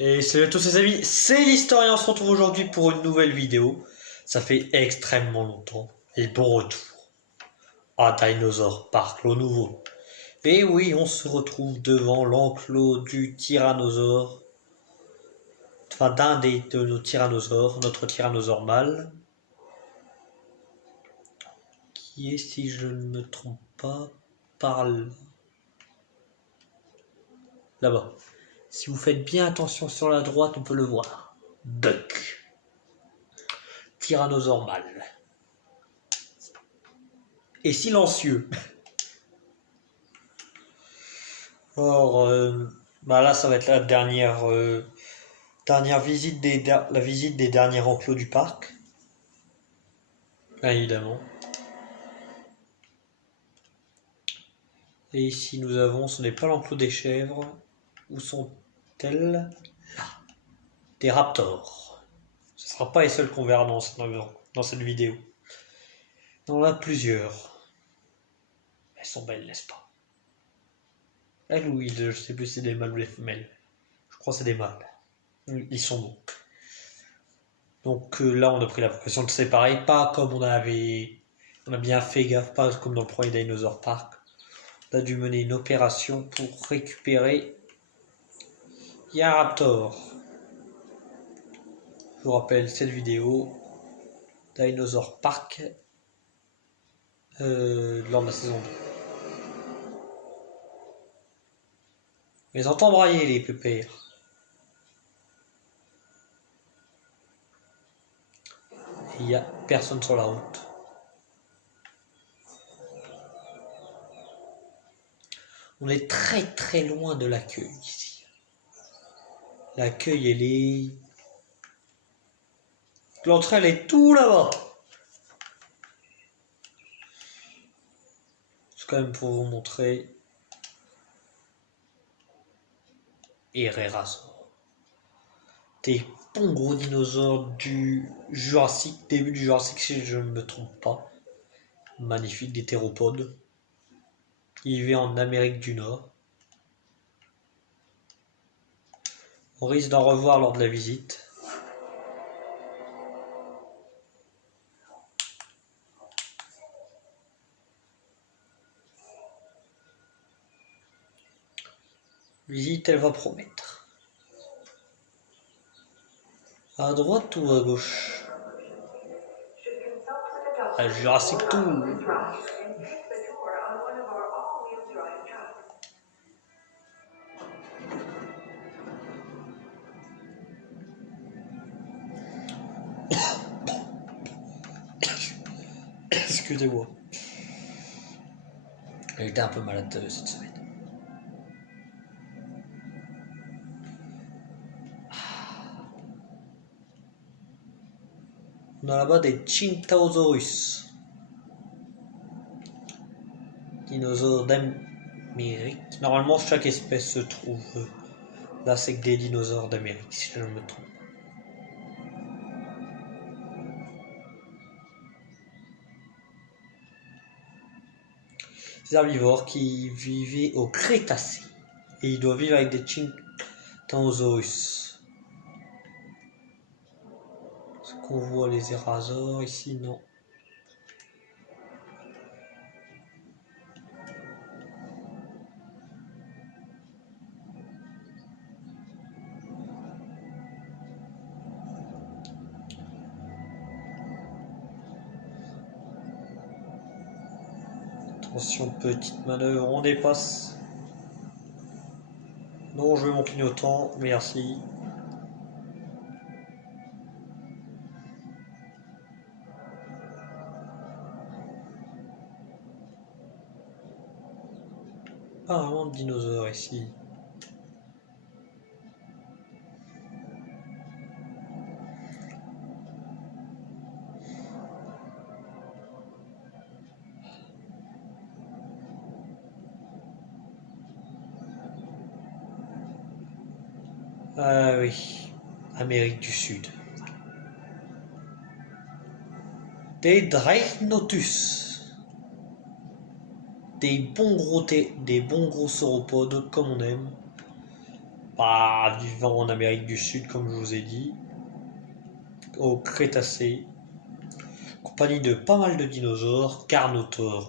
Et salut à tous les amis, c'est l'Historien, on se retrouve aujourd'hui pour une nouvelle vidéo. Ça fait extrêmement longtemps. Et bon retour à Dinosaur Park, le nouveau. Et oui, on se retrouve devant l'enclos du tyrannosaure. Enfin, de nos tyrannosaures, notre tyrannosaure mâle. Qui est, si je ne me trompe pas, par là. Là-bas. Si vous faites bien attention sur la droite, on peut le voir. Buck. Tyrannosaure mâle. Et silencieux. Or, là, ça va être la dernière visite la visite des derniers enclos du parc. Bien évidemment. Et ici, nous avons, ce n'est pas l'enclos des chèvres. Où sont-elles? Là. Des raptors. Ce ne sera pas les seuls qu'on verra dans cette vidéo. Il y en a plusieurs. Elles sont belles, n'est-ce pas? Elles ou ils, je sais plus si c'est des mâles ou des femelles. Je crois que c'est des mâles. Ils sont beaux. Donc là, on a pris la précaution de séparer, pas comme on a bien fait gaffe, pas comme dans le premier Dinosaur Park. On a dû mener une opération pour récupérer Raptor. Je vous rappelle cette vidéo Dinosaur Park lors de la saison 2. Mais ils ont embrayé les pépères. Il n'y a personne sur la route. On est très très loin de l'accueil ici. L'accueil, elle est... L'entrée, elle est tout là-bas. C'est quand même pour vous montrer. Hérérasaure. Des bons gros dinosaures du Jurassique, début du Jurassique si je ne me trompe pas. Magnifique, des théropodes. Il vit en Amérique du Nord. On risque d'en revoir lors de la visite. Visite, elle va promettre. À droite ou à gauche? À Jurassic Tour. Excusez-moi. J'étais un peu malade cette semaine. On a là-bas des Chintaosaurus. Dinosaures d'Amérique. Normalement, chaque espèce se trouve là, c'est que des dinosaures d'Amérique, si je ne me trompe. Des herbivores qui vivaient au Crétacé. Et ils doivent vivre avec des Chintaosaurus. Est-ce qu'on voit les hérasaures ici? Non. Attention, petite manœuvre, on dépasse. Non, je veux mon clignotant, merci. Pas vraiment de dinosaures ici. Ah oui, Amérique du Sud. Des Dreissnotus. Des bons gros sauropodes comme on aime. Bah, vivant en Amérique du Sud, comme je vous ai dit, au Crétacé, compagnie de pas mal de dinosaures, carnotaures,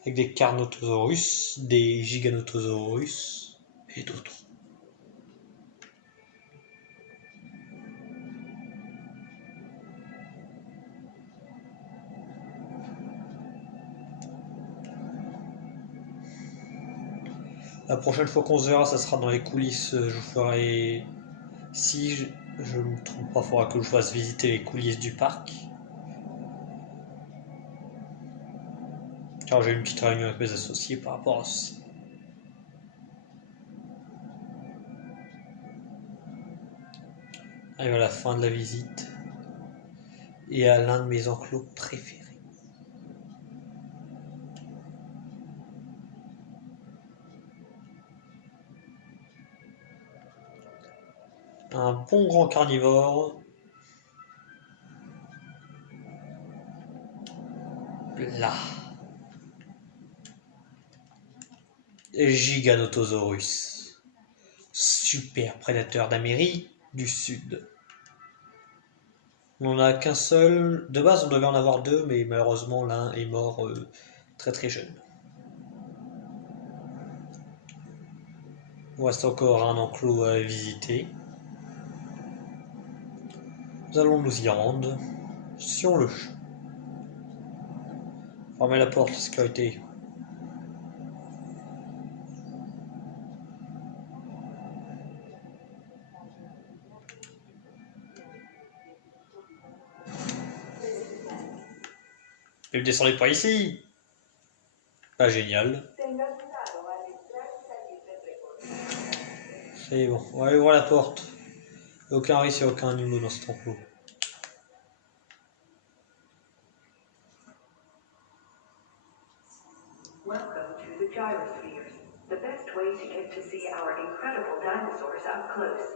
avec des Carnotaurus, des Giganotosaurus et d'autres. La prochaine fois qu'on se verra, ça sera dans les coulisses. Je vous ferai, si je ne me trompe pas, il faudra que je fasse visiter les coulisses du parc. Car j'ai eu une petite réunion avec mes associés par rapport à ceci. Arrive à la fin de la visite et à l'un de mes enclos préférés. Un bon grand carnivore. Là. Giganotosaurus. Super prédateur d'Amérique du Sud. On n'en a qu'un seul. De base, on devait en avoir deux, mais malheureusement, l'un est mort très très jeune. Il reste encore un enclos à visiter. Nous allons nous y rendre. Si on le choisit. Fermez la porte, la sécurité. Mais ne descendez pas ici. Pas génial. C'est bon, on va aller ouvrir la porte. Il n'y a aucun risque, il n'y a aucun animal dans cet enclos. Welcome to the gyrospheres, the best way to get to see our incredible dinosaurs up close.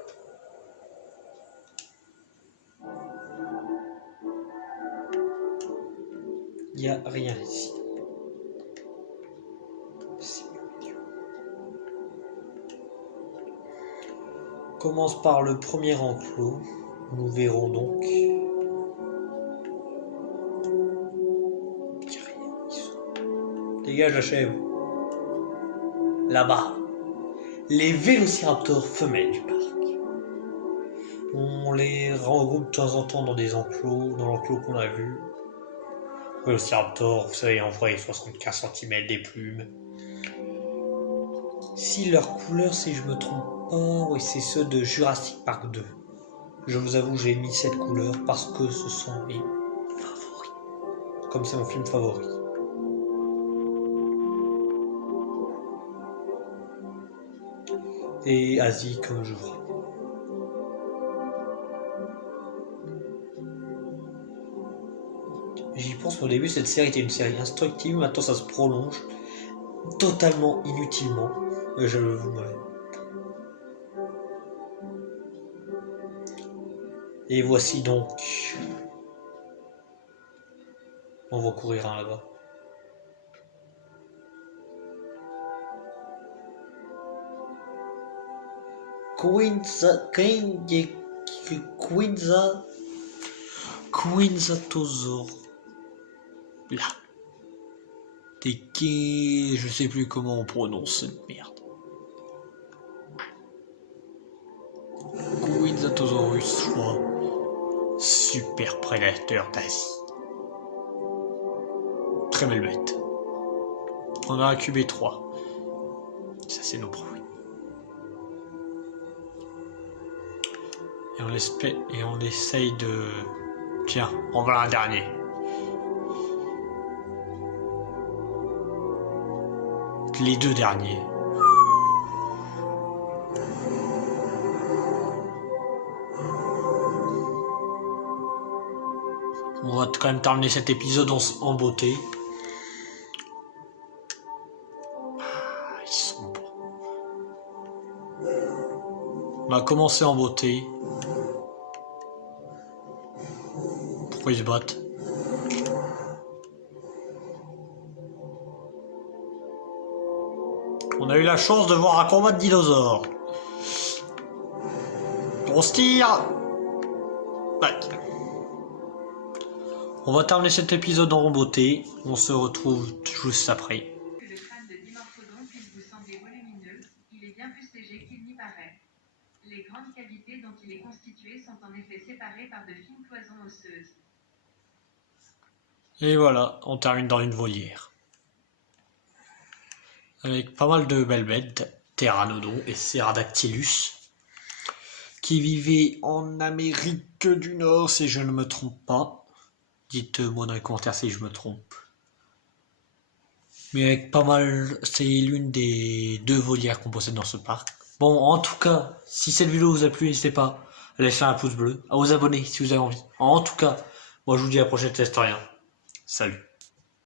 Il n'y a rien ici. On commence par le premier enclos. Nous verrons donc. Dégage la chèvre. Là-bas. Les vélociraptors femelles du parc. On les regroupe de temps en temps dans des enclos, dans l'enclos qu'on a vu. Vélociraptor, vous savez, en vrai, 75 cm des plumes. Si leur couleur, si je me trompe pas, oui, c'est ceux de Jurassic Park 2. Je vous avoue, j'ai mis cette couleur parce que ce sont mes favoris. Comme c'est mon film favori. Et Asie, comme je vois. J'y pense au début, cette série était une série instructive, maintenant ça se prolonge totalement inutilement. Je vous Et voici donc. On va courir un là-bas. Quinzatosaur. Là. Je sais plus comment on prononce cette merde. Quinzatosaurus, je crois. Super prédateur d'Asie. Très belle bête. On a un QB3. Ça, c'est nos produits. Et on essaye de... Tiens, on va un dernier. Les deux derniers. On va quand même terminer cet épisode en beauté. Ah, ils sont beaux. On a commencé en beauté. Pourquoi ils se battent? On On a eu la chance de voir un combat de dinosaures. On se tire. Ouais. On va terminer cet épisode en beauté. On se retrouve juste après. Que le crâne de Dimorphodon puisse vous sembler volumineux, il est bien plus léger qu'il n'y paraît. Les grandes cavités dont il est constitué sont en effet séparées par de fines cloisons osseuses. Et voilà, on termine dans une volière. Avec pas mal de belles bêtes, Pteranodon et Ceradactylus, qui vivaient en Amérique du Nord, si je ne me trompe pas. Dites-moi dans les commentaires si je me trompe. Mais avec pas mal, c'est l'une des 2 volières qu'on possède dans ce parc. Bon, en tout cas, si cette vidéo vous a plu, n'hésitez pas à laisser un pouce bleu, à vous abonner si vous avez envie. En tout cas, moi je vous dis à la prochaine, Testorien. Salut.